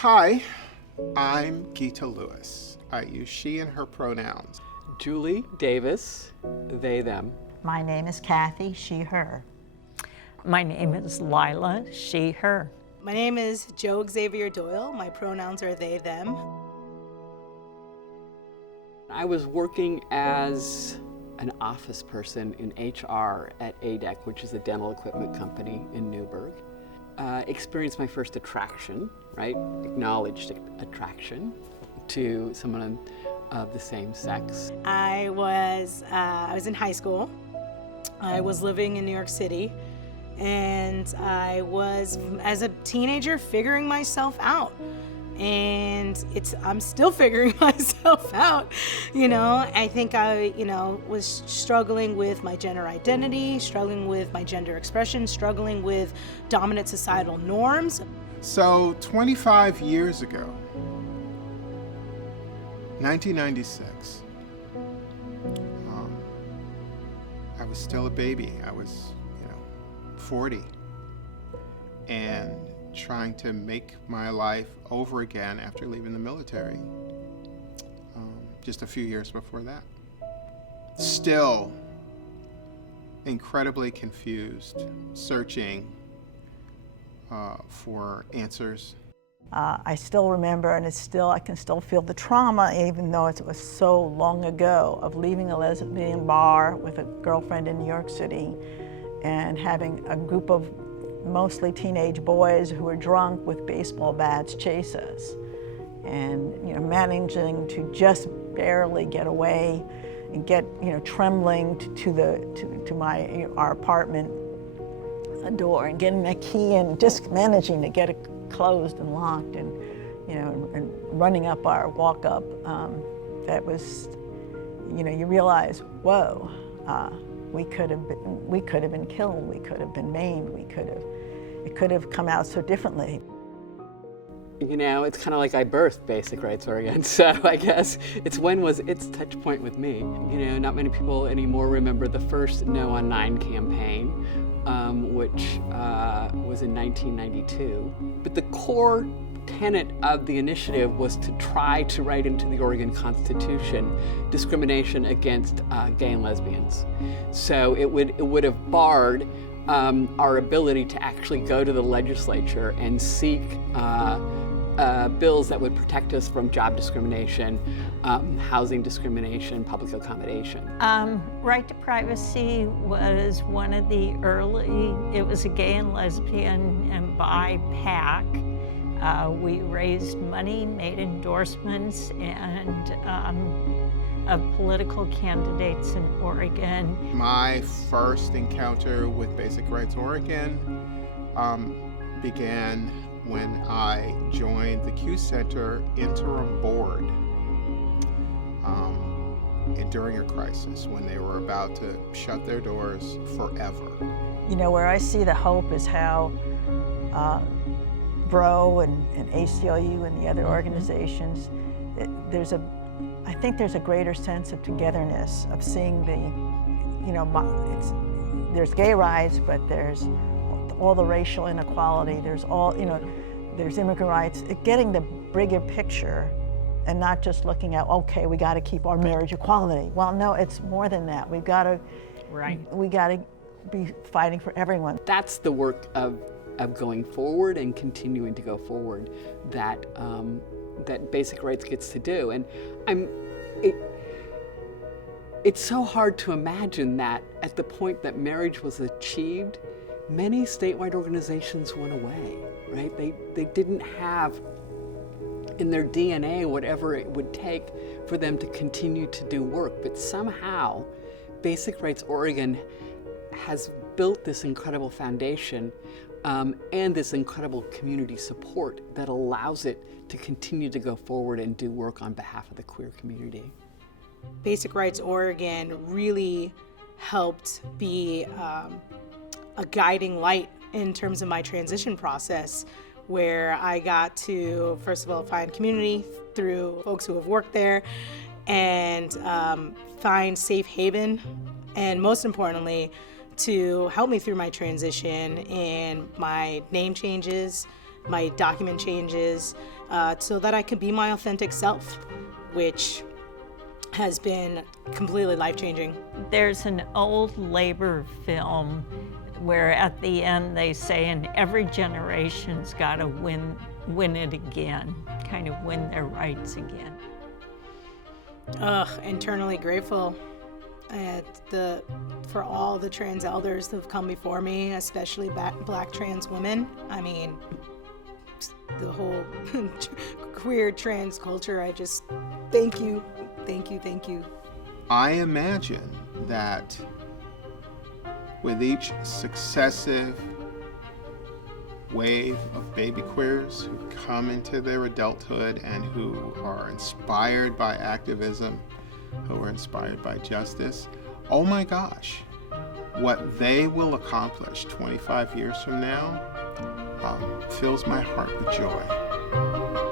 Hi, I'm Gita Lewis. I use she and her pronouns. Julie Davis, they, them. My name is Kathy, she, her. My name is Lila, she, her. My name is Joe Xavier Doyle. My pronouns are they, them. I was working as an office person in HR at ADEC, which is a dental equipment company in Newburgh. Experienced my first attraction, right? Acknowledged attraction to someone of the same sex. I was in high school. I was living in New York City, and I was, as a teenager, figuring myself out. And I'm still figuring myself out. I think I, was struggling with my gender identity, struggling with my gender expression, struggling with dominant societal norms. So 25 years ago, 1996, I was still a baby. I was, 40. And trying to make my life over again after leaving the military, just a few years before that. Still incredibly confused, searching for answers. I still remember, and I can still feel the trauma, even though it was so long ago, of leaving a lesbian bar with a girlfriend in New York City and having a group of mostly teenage boys who were drunk with baseball bats chase us, and managing to just barely get away and get trembling to our apartment door and getting a key and just managing to get it closed and locked, and and running up our walk up. That was, you realize, whoa. We could have been killed, we could have been maimed, it could have come out so differently. It's kind of like I birthed Basic Rights Oregon, so I guess when was its touch point with me? Not many people anymore remember the first No on 9 campaign, which was in 1992. But the core tenet of the initiative was to try to write into the Oregon Constitution discrimination against gay and lesbians. So it would have barred our ability to actually go to the legislature and seek bills that would protect us from job discrimination, housing discrimination, public accommodation. Right to privacy was one of the early, it was a gay and lesbian and bi PAC. We raised money, made endorsements, and of political candidates in Oregon. My first encounter with Basic Rights Oregon began when I joined the Q Center interim board during a crisis when they were about to shut their doors forever. Where I see the hope is how BRO and ACLU and the other organizations, I think there's a greater sense of togetherness, of seeing there's gay rights, but there's all the racial inequality, there's immigrant rights, getting the bigger picture and not just looking at, okay, we got to keep our marriage equality. Well, no, it's more than that. We got to be fighting for everyone. That's the work of going forward and continuing to go forward that Basic Rights gets to do. And it's so hard to imagine that at the point that marriage was achieved, many statewide organizations went away, right? They didn't have in their DNA whatever it would take for them to continue to do work. But somehow, Basic Rights Oregon has built this incredible foundation and this incredible community support that allows it to continue to go forward and do work on behalf of the queer community. Basic Rights Oregon really helped be a guiding light in terms of my transition process, where I got to, first of all, find community through folks who have worked there and find safe haven, and most importantly, to help me through my transition and my name changes, my document changes, so that I could be my authentic self, which has been completely life-changing. There's an old labor film where at the end they say, and every generation's got to win it again, kind of win their rights again. Internally grateful for all the trans elders that have come before me, especially Black trans women. I mean, the whole queer trans culture, I just thank you. I imagine that with each successive wave of baby queers who come into their adulthood and who are inspired by activism, who are inspired by justice, oh my gosh, what they will accomplish 25 years from now fills my heart with joy.